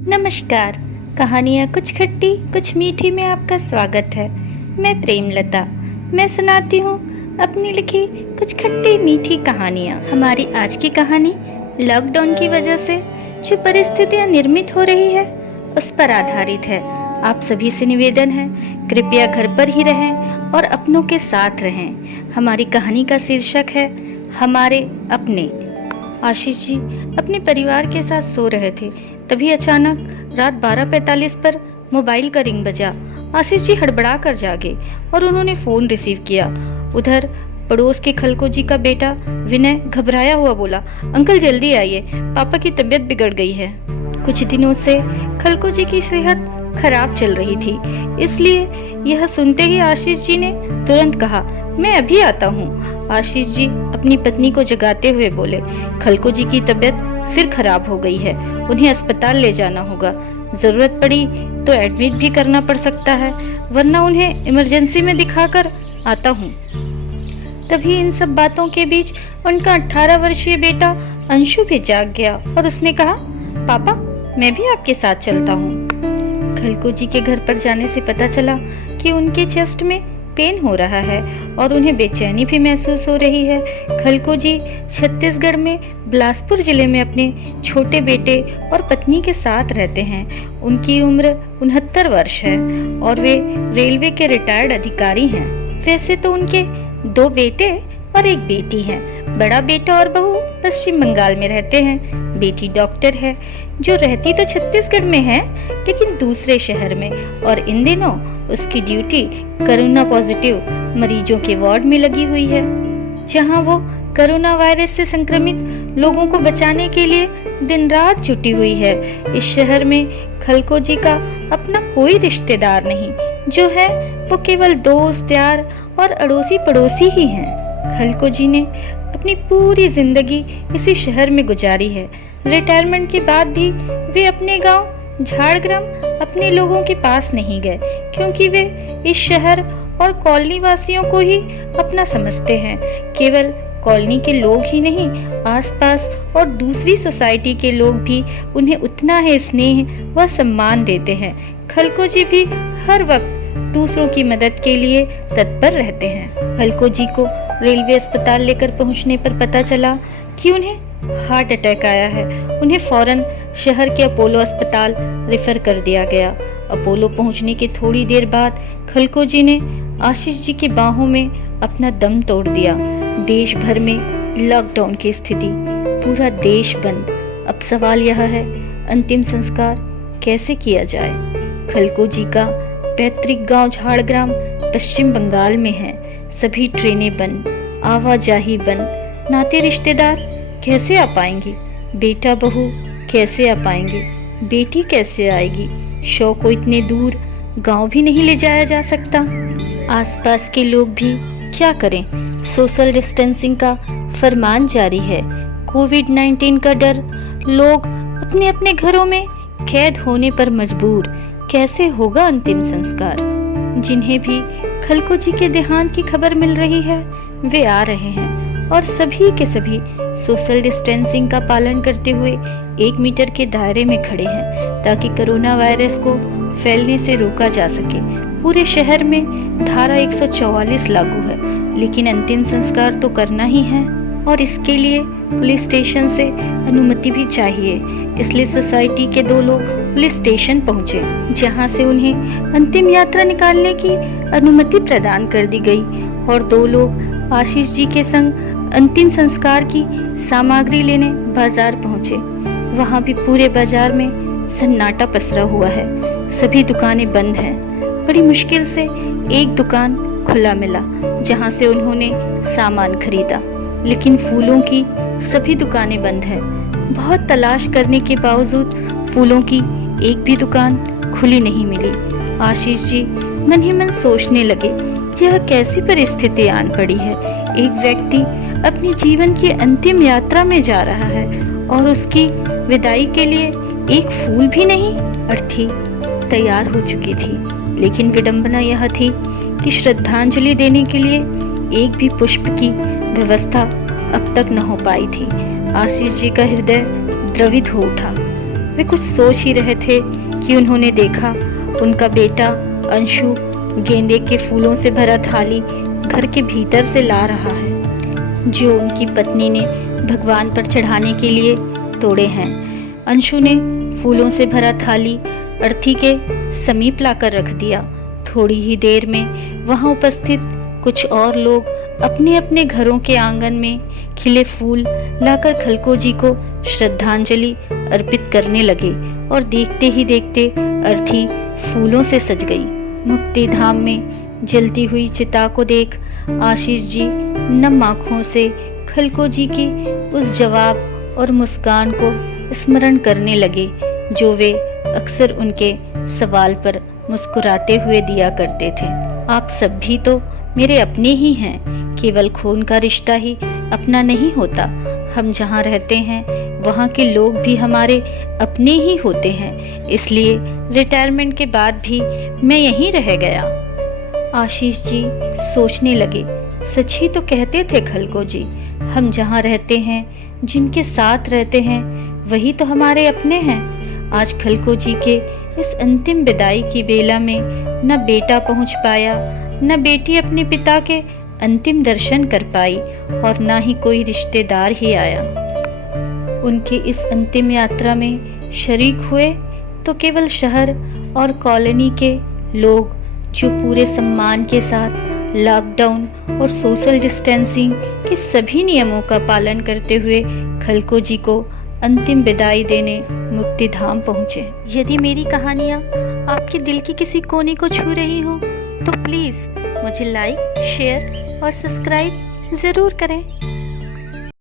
नमस्कार। कहानियाँ कुछ खट्टी कुछ मीठी में आपका स्वागत है। मैं प्रेमलता। मैं सुनाती हूँ अपनी लिखी कुछ खट्टी मीठी कहानियाँ। हमारी आज की कहानी लॉकडाउन की वजह से जो परिस्थितियाँ निर्मित हो रही है उस पर आधारित है। आप सभी से निवेदन है, कृपया घर पर ही रहें और अपनों के साथ रहें। हमारी कहानी का शीर्षक है हमारे अपने। आशीष जी अपने परिवार के साथ सो रहे थे, तभी अचानक रात 12:45 पर मोबाइल का रिंग बजा। आशीष जी हड़बड़ा कर जागे और उन्होंने फोन रिसीव किया। उधर पड़ोस के खलको जी का बेटा विनय घबराया हुआ बोला, अंकल जल्दी आइए, पापा की तबीयत बिगड़ गई है। कुछ दिनों से खलको जी की सेहत खराब चल रही थी, इसलिए यह सुनते ही आशीष जी ने तुरंत कहा, मैं अभी आता हूँ। आशीष जी अपनी पत्नी को जगाते हुए बोले, खलको जी की तबीयत फिर खराब हो गई है, उन्हें अस्पताल ले जाना होगा। जरूरत पड़ी तो एडमिट भी करना पड़ सकता है, वरना उन्हें इमरजेंसी में दिखाकर आता हूँ। तभी इन सब बातों के बीच उनका 18 वर्षीय बेटा अंशु भी जाग गया और उसने कहा, पापा मैं भी आपके साथ चलता हूँ। खलको जी के घर पर जाने से पता चला कि उनके चेस्ट में पेन हो रहा है और उन्हें बेचैनी भी महसूस हो रही है। खलको जी छत्तीसगढ़ में बिलासपुर जिले में अपने छोटे बेटे और पत्नी के साथ रहते हैं। उनकी उम्र 69 वर्ष है और वे रेलवे के रिटायर्ड अधिकारी हैं। वैसे तो उनके 2 बेटे और 1 बेटी है। बड़ा बेटा और बहू पश्चिम बंगाल में रहते हैं। बेटी डॉक्टर है जो रहती तो छत्तीसगढ़ में है लेकिन दूसरे शहर में, और इन दिनों उसकी ड्यूटी कोरोना पॉजिटिव मरीजों के वार्ड में लगी हुई है, जहां वो कोरोना वायरस से संक्रमित लोगों को बचाने के लिए दिन रात जुटी हुई है। इस शहर में खलको जी का अपना कोई रिश्तेदार नहीं, जो है वो केवल दोस्त यार और अड़ोसी पड़ोसी ही हैं। खलको जी ने अपनी पूरी जिंदगी इसी शहर में गुजारी है। रिटायरमेंट के बाद भी वे अपने गांव झाड़ग्राम अपने लोगों के पास नहीं गए, क्योंकि वे इस शहर और कॉलोनी वासियों को ही अपना समझते हैं। केवल कॉलोनी के लोग ही नहीं, आसपास और दूसरी सोसाइटी के लोग भी उन्हें उतना ही स्नेह व सम्मान देते हैं। खलको जी भी हर वक्त दूसरों की मदद के लिए तत्पर रहते हैं। खलको जी को रेलवे अस्पताल लेकर पहुंचने पर पता चला कि उन्हें हार्ट अटैक आया है। उन्हें फौरन शहर के अपोलो अस्पताल रेफर कर दिया गया। अपोलो पहुंचने के थोड़ी देर बाद खलको जी ने आशीष जी की बाहों में अपना दम तोड़ दिया। देश भर में लॉकडाउन की स्थिति, पूरा देश बंद। अब सवाल यह है, अंतिम संस्कार कैसे किया जाए। खलको जी का पैतृक गांव झाड़ग्राम पश्चिम बंगाल में है। सभी ट्रेनें बंद, आवाजाही बंद। नाते रिश्तेदार कैसे आ पाएंगे, बेटा बहू कैसे आ पाएंगे, बेटी कैसे आएगी। शव को इतने दूर गांव भी नहीं ले जाया जा सकता। आसपास के लोग भी क्या करें। सोशल डिस्टेंसिंग का फरमान जारी है। कोविड-19 का डर, लोग अपने अपने घरों में कैद होने पर मजबूर। कैसे होगा अंतिम संस्कार। जिन्हें भी खलको जी के देहांत की खबर मिल रही है वे आ रहे हैं और सभी के सभी सोशल डिस्टेंसिंग का पालन करते हुए 1 मीटर के दायरे में खड़े हैं, ताकि कोरोना वायरस को फैलने से रोका जा सके। पूरे शहर में धारा 144 लागू है, लेकिन अंतिम संस्कार तो करना ही है और इसके लिए पुलिस स्टेशन से अनुमति भी चाहिए। इसलिए सोसाइटी के 2 लोग पुलिस स्टेशन पहुंचे, जहां से उन्हें अंतिम यात्रा निकालने की अनुमति प्रदान कर दी गई और 2 लोग आशीष जी के संग अंतिम संस्कार की सामग्री लेने बाजार पहुंचे। वहां भी पूरे बाजार में सन्नाटा पसरा हुआ है। सभी दुकानें बंद हैं। बड़ी मुश्किल से एक दुकान खुला मिला, जहां से उन्होंने सामान खरीदा, लेकिन फूलों की सभी दुकानें बंद हैं। बहुत तलाश करने के बावजूद फूलों की एक भी दुकान खुली नहीं मिली। आशीष जी मन ही मन सोचने लगे, यह कैसी परिस्थिति आन पड़ी है। एक व्यक्ति अपने जीवन की अंतिम यात्रा में जा रहा है और उसकी विदाई के लिए एक फूल भी नहीं। अर्थी तैयार हो चुकी थी, लेकिन विडंबना यह थी कि श्रद्धांजलि देने के लिए एक भी पुष्प की व्यवस्था अब तक न हो पाई थी। आशीष जी का हृदय द्रवित हो उठा। वे कुछ सोच ही रहे थे कि उन्होंने देखा उनका बेटा अंशु गेंदे के फूलों से भरा थाली घर के भीतर से ला रहा है, जो उनकी पत्नी ने भगवान पर चढ़ाने के लिए तोड़े हैं। अंशु ने फूलों से भरा थाली अर्थी के समीप लाकर रख दिया। थोड़ी ही देर में वहां उपस्थित कुछ और लोग अपने अपने घरों के आंगन में खिले फूल लाकर खलको जी को श्रद्धांजलि अर्पित करने लगे और देखते ही देखते अर्थी फूलों से सज गई। मुक्ति धाम में जलती हुई चिता को देख आशीष जी नम आंखों से खलको जी की उस जवाब और मुस्कान को स्मरण करने लगे जो वे अक्सर उनके सवाल पर मुस्कुराते हुए दिया करते थे। आप सब भी तो मेरे अपने ही हैं, केवल खून का रिश्ता ही अपना नहीं होता। हम जहाँ रहते हैं वहाँ के लोग भी हमारे अपने ही होते हैं, इसलिए रिटायरमेंट के बाद भी मैं यहीं रह गया। आशीष जी सोचने लगे, सच ही तो कहते थे खलको जी, हम जहाँ रहते हैं, जिनके साथ रहते हैं, वही तो हमारे अपने हैं। आज खलको जी के इस अंतिम विदाई की बेला में न बेटा पहुँच पाया, न बेटी अपने पिता के अंतिम दर्शन कर पाई और न ही कोई रिश्तेदार ही आया। उनके इस अंतिम यात्रा में शरीक हुए तो केवल शहर और कॉलोनी के लोग, जो पूरे सम्मान के साथ लॉकडाउन और सोशल डिस्टेंसिंग के सभी नियमों का पालन करते हुए खलको जी को अंतिम विदाई देने मुक्ति धाम पहुँचे। यदि मेरी कहानियाँ आपके दिल की किसी कोने को छू रही हो तो प्लीज़ मुझे लाइक, शेयर और सब्सक्राइब ज़रूर करें।